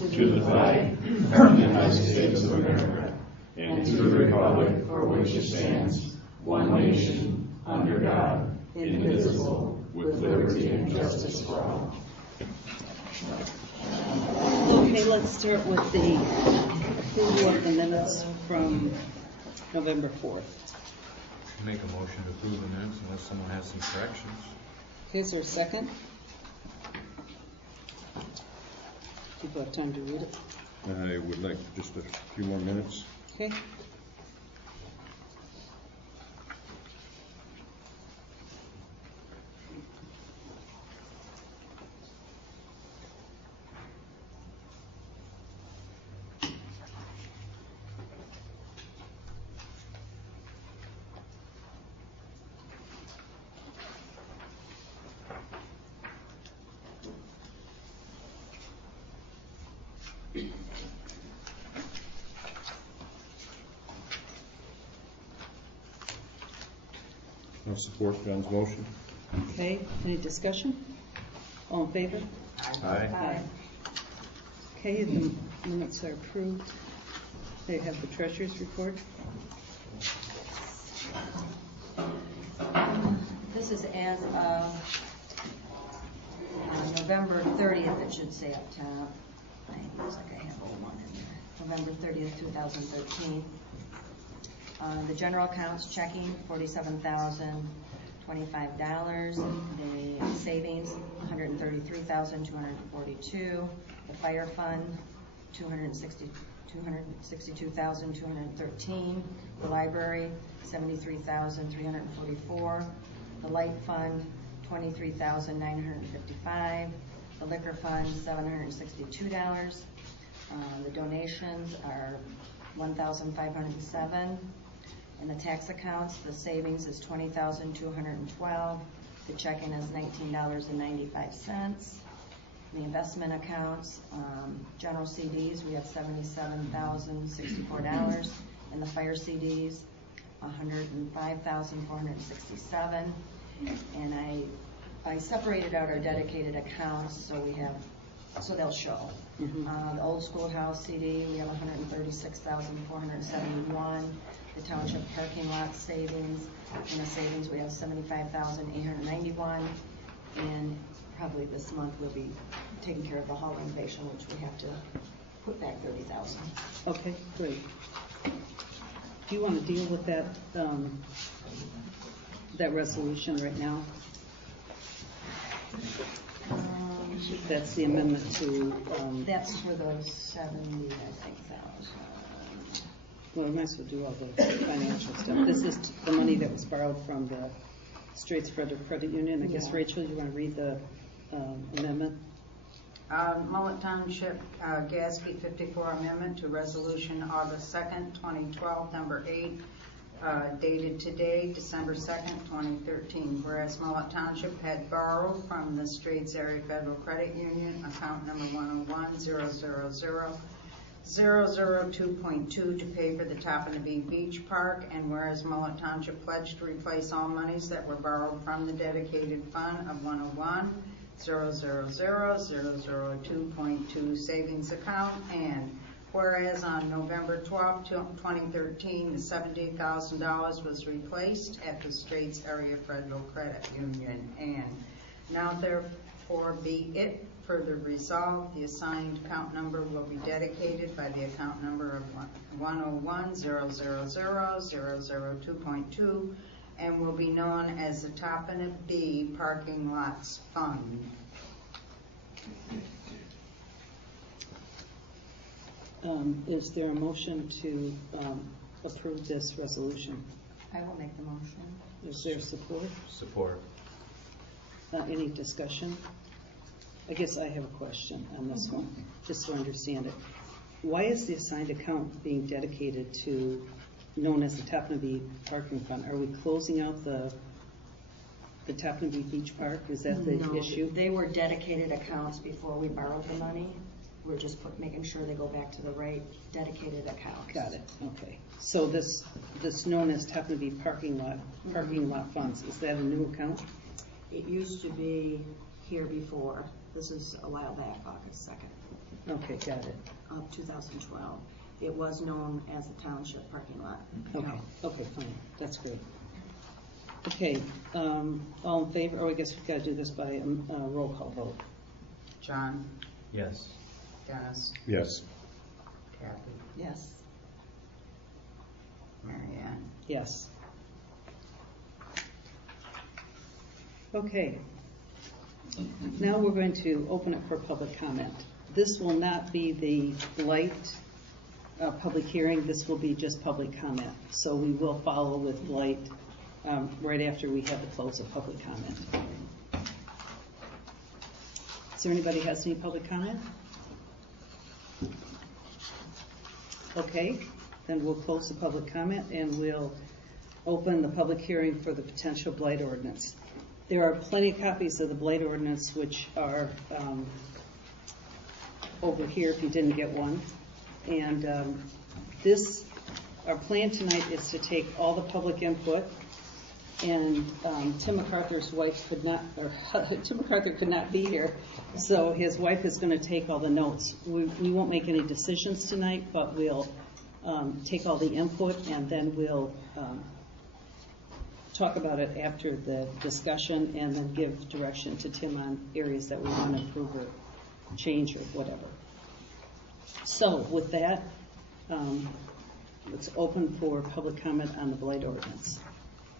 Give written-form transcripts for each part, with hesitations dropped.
allegiance to the flag of the United States of America and to the republic for which it stands, one nation, under God, indivisible, with liberty and justice for all. Okay, let's start with the approval of the minutes from November 4th. Make a motion to approve the minutes unless someone has some corrections. Okay, is there a second? People have time to read it. I would like just a few more minutes. Okay. I'll support John's motion. Okay, any discussion? All in favor? Aye. Okay, the minutes are approved. They have the treasurer's report. This is as of November 30th, it should say up top. Looks like I have a one in there. November 30th, 2013. The general accounts checking, $47,025. The savings, $133,242. The fire fund, $262,213. The library, $73,344. The light fund, $23,955. The liquor fund, $762. The donations are $1,507. In the tax accounts, the savings is $20,212. The checking is $19.95. The investment accounts, general CDs, we have $77,064. And the fire CDs, $105,467. And I separated out our dedicated accounts so they'll show. The old schoolhouse CD, we have $136,471. The township parking lot savings, in the savings we have $75,891. And probably this month we'll be taking care of the hall renovation, which we have to put back $30,000. Okay, great. Do you want to deal with that that resolution right now? That's the amendment to. That's for those 70, I think, thousand. Well, we might as well do all the financial stuff. This is the money that was borrowed from the Straits Frederick Credit Union. I guess, Rachel, you want to read the amendment? Mullett Township Gatsby 54 Amendment to Resolution August 2nd, 2012, number 8, dated today, December 2nd, 2013. Whereas Mullett Township had borrowed from the Straits Area Federal Credit Union, account number 101-000-002.2 to pay for the Tappanabee Beach Park, and whereas Mullett Township pledged to replace all monies that were borrowed from the dedicated fund of 101-000-002.2 savings account, and whereas on November 12, 2013, the $70,000 was replaced at the Straits Area Federal Credit Union, and now therefore be it further resolved, the assigned account number will be dedicated by the account number of 101-000-002.2 and will be known as the Tappanabee Parking Lots Fund. Is there a motion to approve this resolution? I will make the motion. Is there support? Support. Any discussion? I guess I have a question on this one, just to understand it. Why is the assigned account being dedicated to, known as the Tappanabee Parking Fund? Are we closing out the Tappanabee Beach Park? Is that the issue? They were dedicated accounts before we borrowed the money. We're just making sure they go back to the right dedicated account. Got it. Okay. So this known as Tappanabee Parking Lot Funds, is that a new account? It used to be here before. This is a while back, August 2nd. Okay, got it. of 2012. It was known as the township parking lot. Okay, account. okay, fine, that's good. Okay, all in favor, oh, I guess we've got to do this by roll call vote. John, Yes. Dennis, Yes. Kathy, Yes. Mary Ann. Yes. Okay. Now we're going to open it for public comment. This will not be the Blight public hearing, this will be just public comment. So we will follow with Blight right after we have the close of public comment. Is there anybody who has any public comment? Okay, then we'll close the public comment and we'll open the public hearing for the potential blight ordinance. There are plenty of copies of the blight ordinance which are over here if you didn't get one. And our plan tonight is to take all the public input, and Tim MacArthur's wife could not, or Tim MacArthur could not be here, so his wife is going to take all the notes. We won't make any decisions tonight, but we'll take all the input and then we'll talk about it after the discussion and then give direction to Tim on areas that we want to improve or change or whatever. So with that, let's open for public comment on the blight ordinance.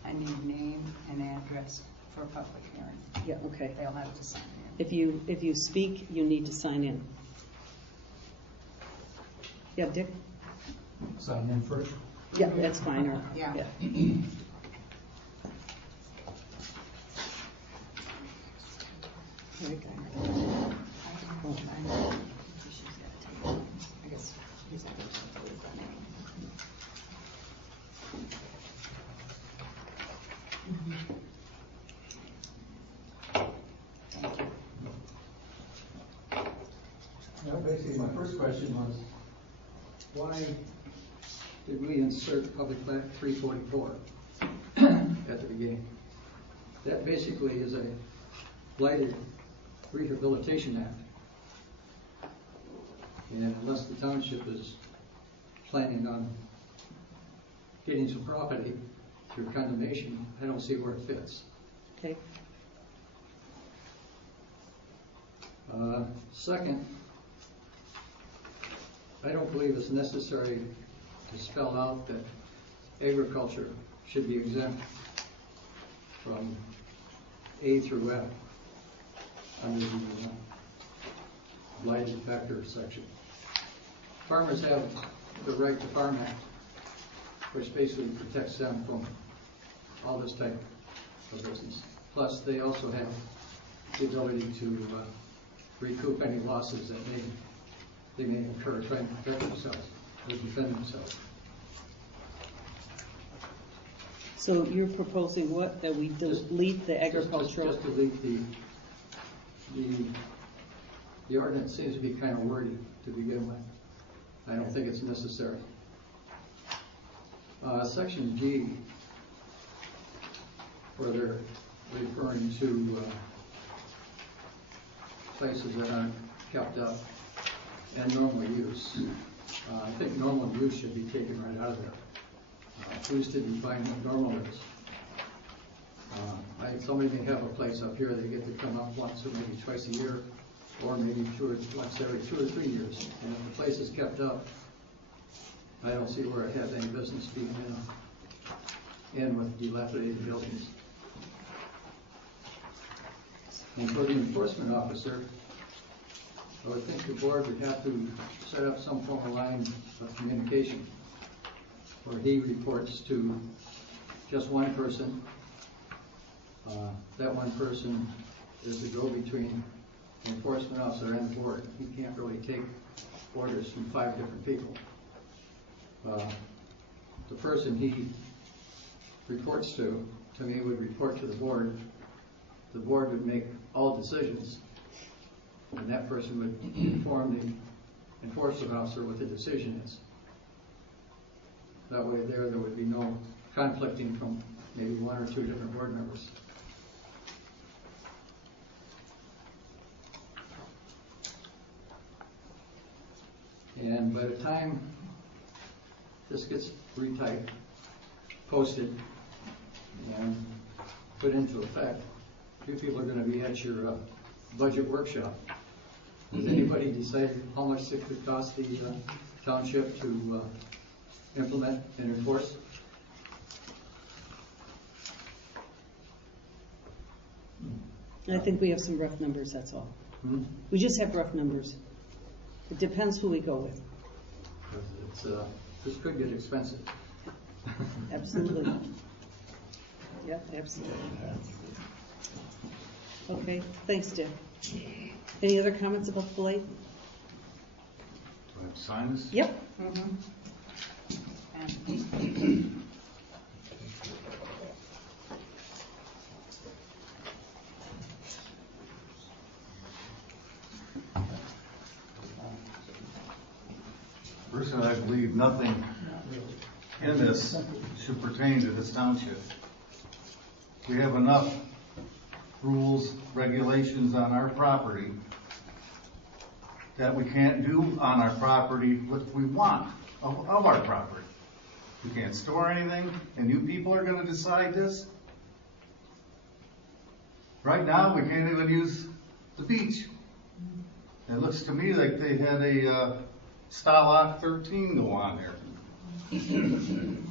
I need name and address for public hearing. Yeah, okay. They'll have to sign in. If you speak, you need to sign in. Yeah, Dick? Sign in first. Yeah, that's fine. Or, Yeah. Very good. I guess he's not going to do that. Well, basically, my first question was, why did we insert Public Act 344 at the beginning? That basically is a blighted rehabilitation act. And unless the township is planning on getting some property through condemnation, I don't see where it fits. Okay. Second, I don't believe it's necessary to spell out that agriculture should be exempt from A through F under the blighted factor section. Farmers have the Right to Farm Act, which basically protects them from all this type of business. Plus, they also have the ability to recoup any losses that they may incur trying to protect themselves or defend themselves. So you're proposing what? That we delete the agricultural? Just delete the ordinance seems to be kind of wordy to begin with. I don't think it's necessary. Section G, where they're referring to places that aren't kept up and normal use. I think normal use should be taken right out of there. Who's to define what normal is? Somebody may have a place up here, they get to come up once or maybe twice a year, or maybe once every 2 or 3 years. And if the place is kept up, I don't see where it has any business being in with dilapidated buildings. And for the enforcement officer, I would think the board would have to set up some form of line of communication where he reports to just one person. That one person is the go-between the enforcement officer and the board. He can't really take orders from 5 different people. The person he reports to me, would report to the board. The board would make all decisions, and that person would inform the enforcement officer what the decision is. That way there would be no conflicting from maybe 1 or 2 different board members. And by the time this gets retyped, posted, and put into effect, you people are going to be at your budget workshop. Has anybody decided how much it could cost the township to implement and enforce? I think we have some rough numbers, that's all. We just have rough numbers. It depends who we go with. This could get expensive. Absolutely. Yep, absolutely. Okay, thanks, Dick. Any other comments about the blight? Do I have to sign this? Yep. Personally, I believe nothing in this should pertain to this township. We have enough rules, regulations on our property that we can't do on our property what we want of our property. We can't store anything, and you people are going to decide this? Right now, we can't even use the beach. It looks to me like they had a Stalag 13 go on there. Did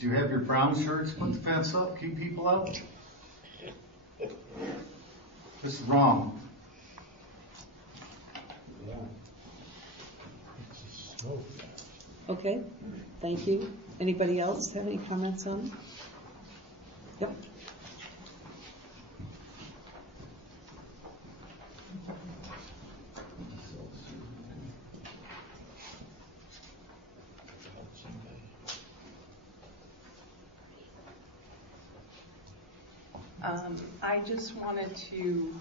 you have your brown shirts put the fence up, keep people out? This is wrong. Okay, thank you. Anybody else have any comments on it? Yep. I just wanted to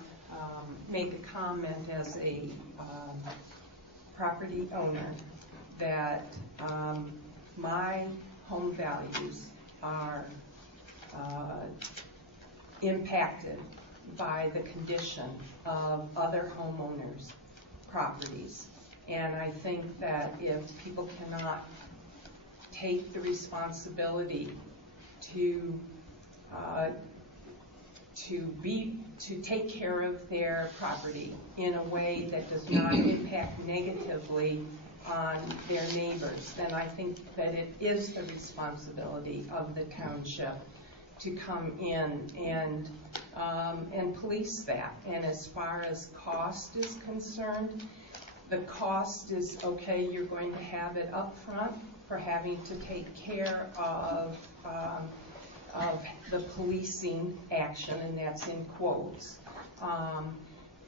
make a comment as a property owner that my home values are impacted by the condition of other homeowners' properties. And I think that if people cannot take the responsibility to take care of their property in a way that does not impact negatively on their neighbors, then I think that it is the responsibility of the township to come in and police that. And as far as cost is concerned, the cost is okay. You're going to have it up front for having to take care of the policing action, and that's in quotes.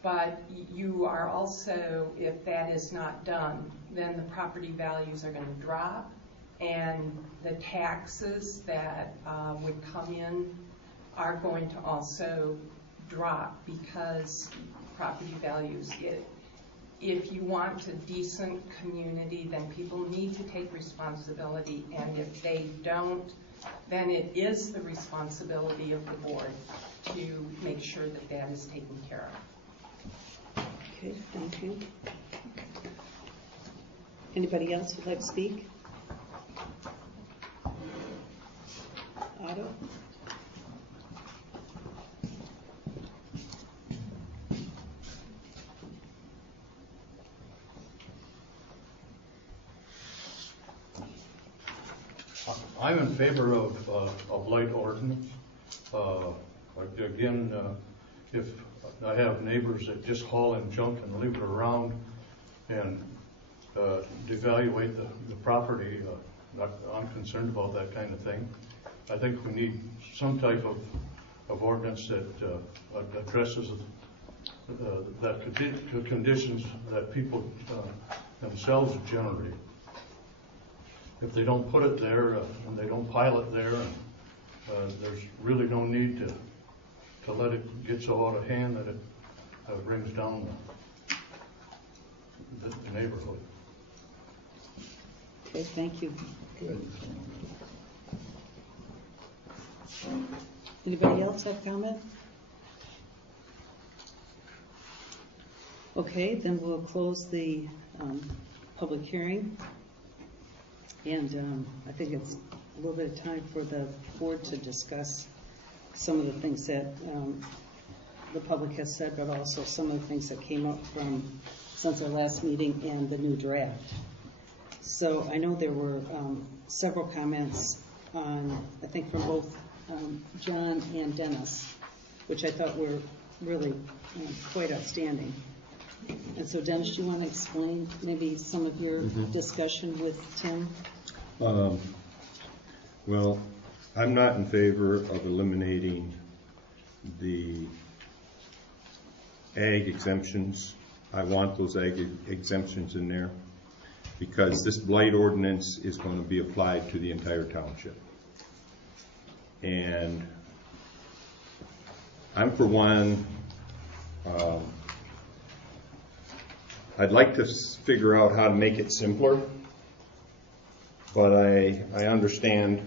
But you are also, if that is not done, then the property values are going to drop, and the taxes that would come in are going to also drop because property values. If you want a decent community, then people need to take responsibility, and if they don't, then it is the responsibility of the board to make sure that that is taken care of. Okay, thank you. Anybody else would like to speak? Otto? I'm in favor of a blight ordinance. Again, if I have neighbors that just haul in junk and leave it around and devaluate the property, I'm concerned about that kind of thing. I think we need some type of ordinance that addresses the conditions that people themselves generate. If they don't put it there and they don't pile it there, there's really no need to let it get so out of hand that it brings down the neighborhood. Okay, thank you. Good. Anybody else have comment? Okay, then we'll close the public hearing. And I think it's a little bit of time for the board to discuss some of the things that the public has said, but also some of the things that came up from since our last meeting and the new draft. So I know there were several comments on, I think from both John and Dennis, which I thought were really quite outstanding. And so Dennis, do you want to explain maybe some of your discussion with Tim? Well, I'm not in favor of eliminating the ag exemptions. I want those ag exemptions in there because this blight ordinance is going to be applied to the entire township. And I'm for one, I'd like to figure out how to make it simpler, but I understand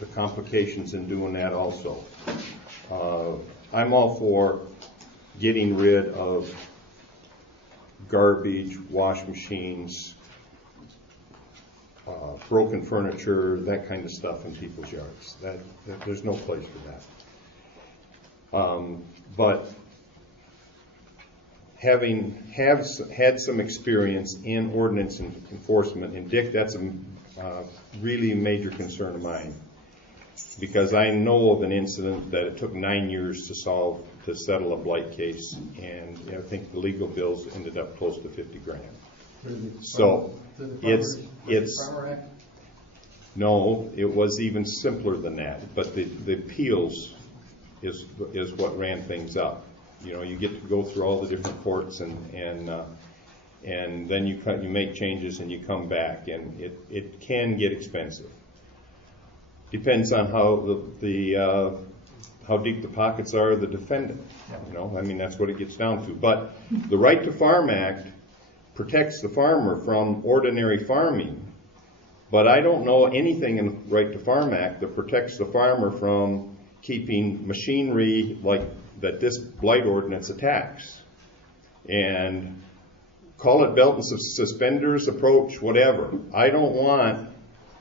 the complications in doing that also. I'm all for getting rid of garbage, wash machines, broken furniture, that kind of stuff in people's yards. There's no place for that. But having had some experience in ordinance enforcement, and Dick, that's a really major concern of mine, because I know of an incident that it took 9 years to settle a blight case, and I think the legal bills ended up close to $50,000. So it's no, it was even simpler than that. But the appeals is what ran things up. You know, you get to go through all the different courts, and then you make changes and you come back, and it can get expensive. Depends on how how deep the pockets are of the defendant. You know, I mean, that's what it gets down to. But the Right to Farm Act protects the farmer from ordinary farming. But I don't know anything in the Right to Farm Act that protects the farmer from keeping machinery like that this blight ordinance attacks. And call it belt and suspenders approach, whatever. I don't want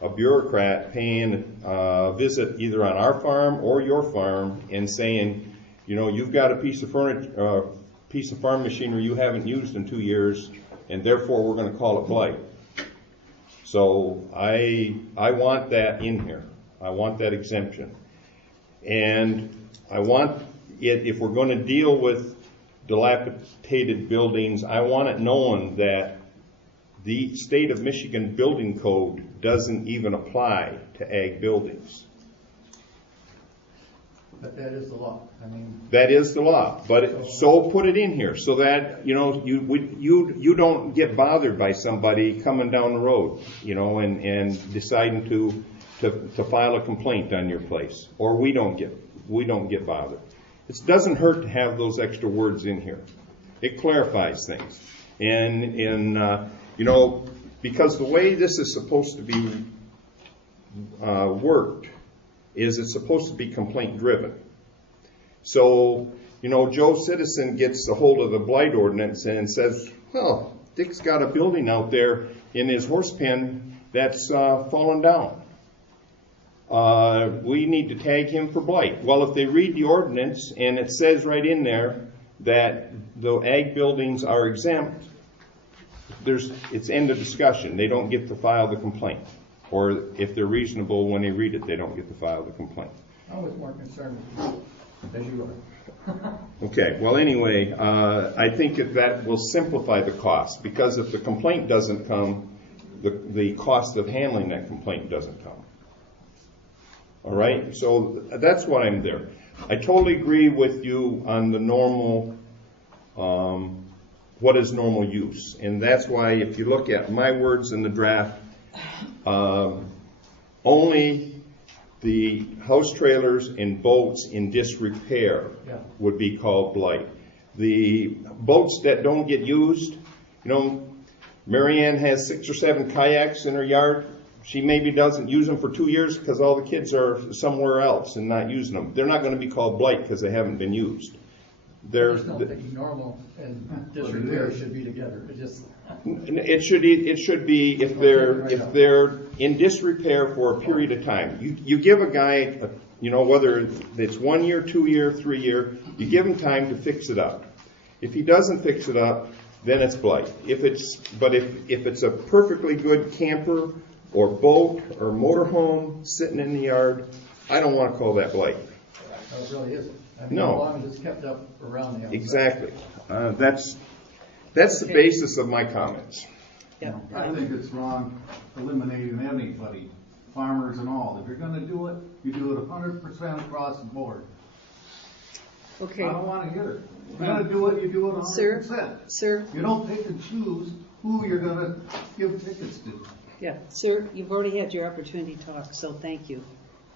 a bureaucrat paying a visit either on our farm or your farm and saying, you know, you've got a piece of furniture, piece of farm machinery you haven't used in 2 years, and therefore we're going to call it blight. So I want that in here. I want that exemption. And I want it, if we're going to deal with dilapidated buildings, I want it known that the state of Michigan building code doesn't even apply to ag buildings. But that is the law. I mean, that is the law. But so put it in here so that you don't get bothered by somebody coming down the road, you know, and deciding to file a complaint on your place, or we don't get bothered. It doesn't hurt to have those extra words in here. It clarifies things, and you know, because the way this is supposed to be worked is it's supposed to be complaint driven. So, you know, Joe Citizen gets a hold of the blight ordinance and says, well, Dick's got a building out there in his horse pen that's fallen down. We need to tag him for blight. Well, if they read the ordinance and it says right in there that the ag buildings are exempt, it's end of discussion. They don't get to file the complaint. Or if they're reasonable when they read it, they don't get to file the complaint. I was more concerned with you as you are. Okay, well anyway, I think that will simplify the cost, because if the complaint doesn't come, the cost of handling that complaint doesn't come. All right, so that's why I'm there. I totally agree with you on the normal, what is normal use. And that's why if you look at my words in the draft, only the house trailers and boats in disrepair would be called blight. The boats that don't get used, you know, Marianne has 6 or 7 kayaks in her yard. She maybe doesn't use them for 2 years because all the kids are somewhere else and not using them. They're not going to be called blight because they haven't been used. I There's, just don't think normal and disrepair should be together. it should be if they're in disrepair for a period of time. You give a guy, whether it's 1 year, 2 year, 3 year, you give him time to fix it up. If he doesn't fix it up, then it's blight. If it's a perfectly good camper or boat or motorhome sitting in the yard, I don't want to call that blight. No, it really isn't. I mean, No. as long as it's kept up around the outside. Exactly. That's the basis of my comments. Yeah. I think it's wrong eliminating anybody, farmers and all. If you're gonna do it, you do it 100% across the board. Okay. I don't wanna hear it. If you're gonna do it, you do it 100%. Sir, You don't pick and choose who you're gonna give tickets to. yeah, sir, you've already had your opportunity to talk, so thank you.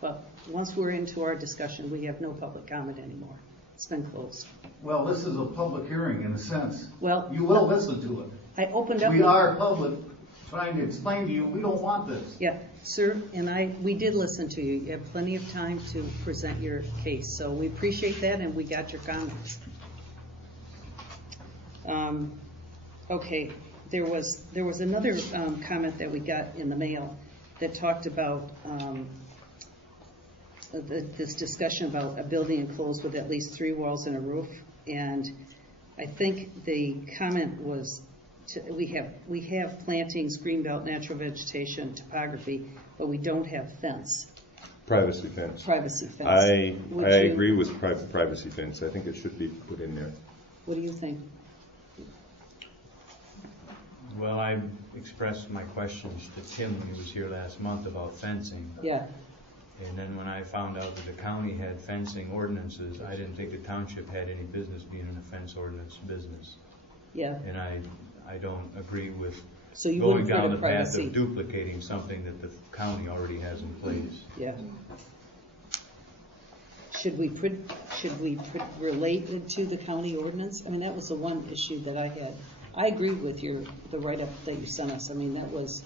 But once we're into our discussion, we have no public comment anymore. It's been closed. Well, this is a public hearing in a sense. Well, You will listen to it. I opened up. We are public, trying to explain to you, we don't want this. Yeah, sir, and we did listen to you. You have plenty of time to present your case, so we appreciate that, and we got your comments. Okay, there was another comment that we got in the mail that talked about this discussion about a building enclosed with at least 3 walls and a roof, and I think the comment was we have plantings, greenbelt, natural vegetation, topography, but we don't have fence. Privacy fence. Privacy fence. I Would you- agree with privacy fence. I think it should be put in there. What do you think? Well, I expressed my questions to Tim when he was here last month about fencing. Yeah. And then when I found out that the county had fencing ordinances, I didn't think the township had any business being in a fence ordinance business. Yeah. And I don't agree with So you going wouldn't put down a the path privacy. of duplicating something that the county already has in place. Yeah. Should we relate it to the county ordinance? I mean, that was the one issue that I had. I agree with the write-up that you sent us. I mean, that was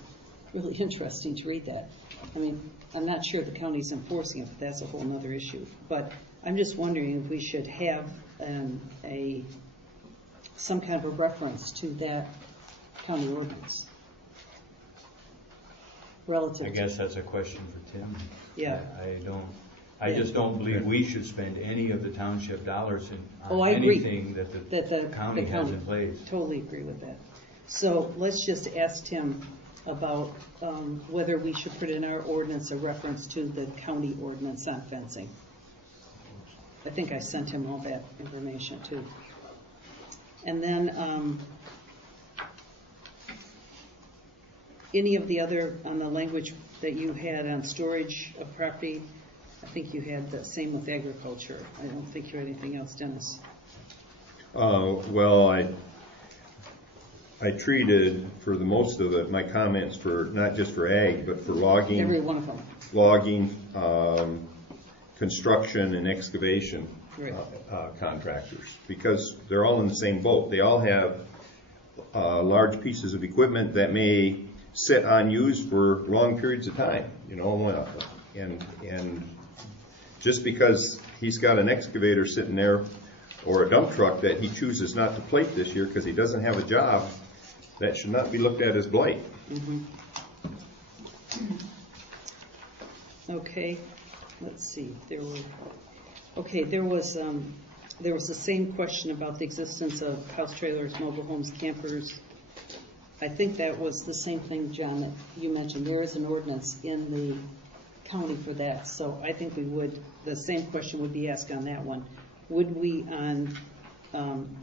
really interesting to read that. I mean, I'm not sure the county's enforcing it, but that's a whole other issue. But I'm just wondering if we should have some kind of a reference to that county ordinance relative. I guess that's a question for Tim. Yeah. I just don't believe we should spend any of the township dollars on I agree anything that the county has in place. Totally agree with that. So let's just ask Tim about whether we should put in our ordinance a reference to the county ordinance on fencing. I think I sent him all that information too. And then any of the other on the language that you had on storage of property, I think you had the same with agriculture. I don't think you had anything else, Dennis. Well, I treated, for the most of it, my comments for not just for ag, but for logging. Every one of them. Logging, construction, and excavation Right. contractors, because they're all in the same boat. They all have large pieces of equipment that may sit unused for long periods of time, and just because he's got an excavator sitting there or a dump truck that he chooses not to plate this year because he doesn't have a job, that should not be looked at as blight. Mm-hmm. Okay, let's see. There was the same question about the existence of house trailers, mobile homes, campers. I think that was the same thing, John, that you mentioned. There is an ordinance in the county for that, so I think the same question would be asked on that one. Would we, on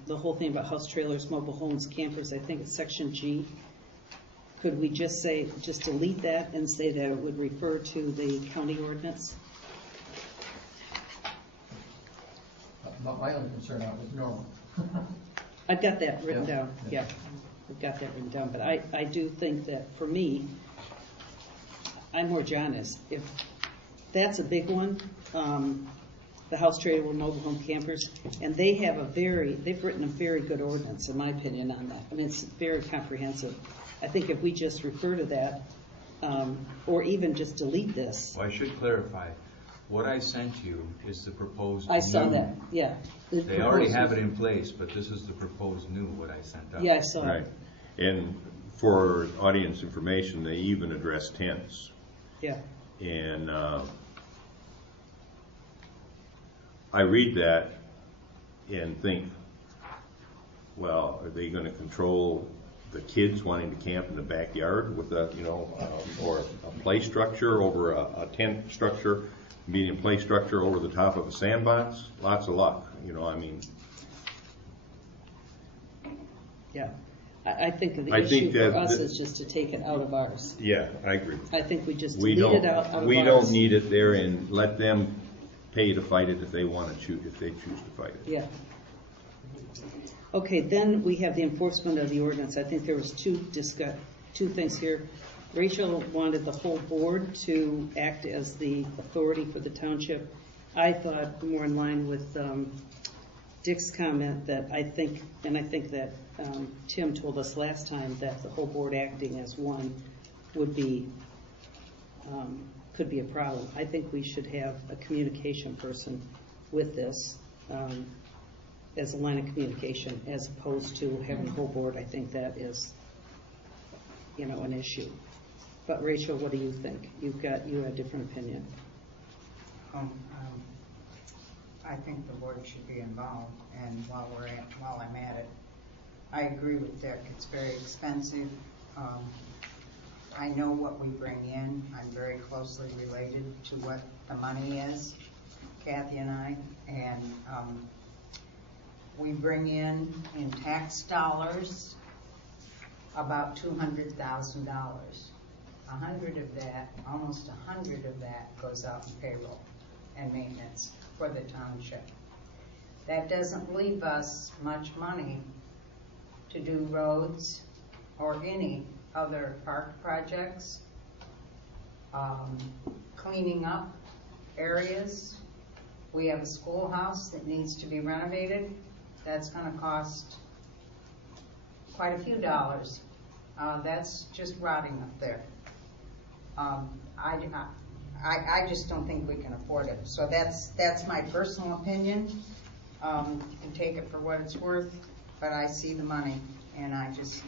the whole thing about house trailers, mobile homes, campers, I think it's section G, could we just delete that and say that it would refer to the county ordinance? My only concern was normal. I've got that written Yeah. down, yeah. I've got that written down, but I do think that for me, I'm more John is. If that's a big one, the house trailer with mobile home campers, and they've written a very good ordinance, in my opinion, on that. I mean, it's very comprehensive. I think if we just refer to that, or even just delete this. Well, I should clarify, What I sent you is the proposed I saw new. that, yeah. The They already have it proposal- in place, but this is the proposed new, what I sent out. Yeah, I saw Right. it, And for audience information, they even address tents. yeah. And I read that and think, well, are they going to control the kids wanting to camp in the backyard with a, or a play structure over a tent structure, medium play structure over the top of a sandbox? Lots of luck, I mean. Yeah, I think the I issue think for that us the- is just to take it out of ours. Yeah, I agree. I think we just We delete don't, it out of ours. we don't need it there, and let them pay to fight it if they want to choose, if they choose to fight it. Yeah. Okay, then we have the enforcement of the ordinance. I think there was two things here. Rachel wanted the whole board to act as the authority for the township. I thought more in line with Dick's comment that I think that Tim told us last time that the whole board acting as one would be, could be a problem. I think we should have a communication person with this as a line of communication, as opposed to having the whole board. I think that is, an issue. But Rachel, what do you think? You have a different opinion. I think the board should be involved, and while I'm at it, I agree with Dick. It's very expensive. I know what we bring in. I'm very closely related to what the money is, Kathy and I, and we bring in tax dollars about $200,000. Almost 100 of that goes out in payroll and maintenance for the township. That doesn't leave us much money to do roads or any other park projects, cleaning up areas. We have a schoolhouse that needs to be renovated. That's going to cost quite a few dollars. That's just rotting up there. I just don't think we can afford it. So that's my personal opinion. You can take it for what it's worth, but I see the money, and I just.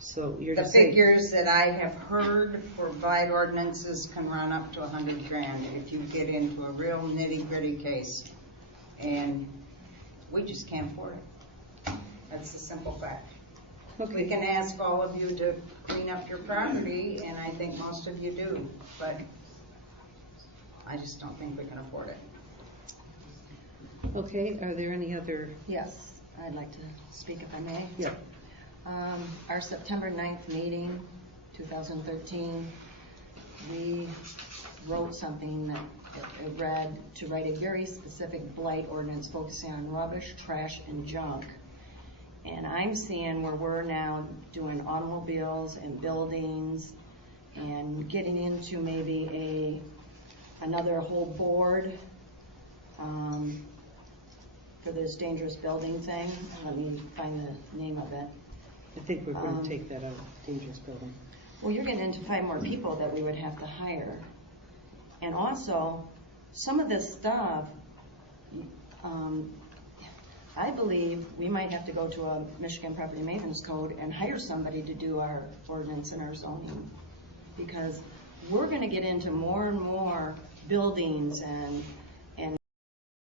So you're The just saying, figures that I have heard for blight ordinances can run up to $100,000 if you get into a real nitty-gritty case, and we just can't afford it. That's the simple fact. okay. We can ask all of you to clean up your property, and I think most of you do, but I just don't think we can afford it. Okay, are there any other? Yes, I'd like to speak if I may. Yeah. Our September 9th meeting, 2013, we wrote something that it read to write a very specific blight ordinance focusing on rubbish, trash, and junk. And I'm seeing where we're now doing automobiles and buildings and getting into maybe another whole board for this dangerous building thing. Let me find the name of it. I think we're going to take that out, dangerous building. Well, you're getting into 5 more people that we would have to hire. And also, some of this stuff, I believe we might have to go to a Michigan Property Maintenance Code and hire somebody to do our ordinance and our zoning. Because we're going to get into more and more buildings and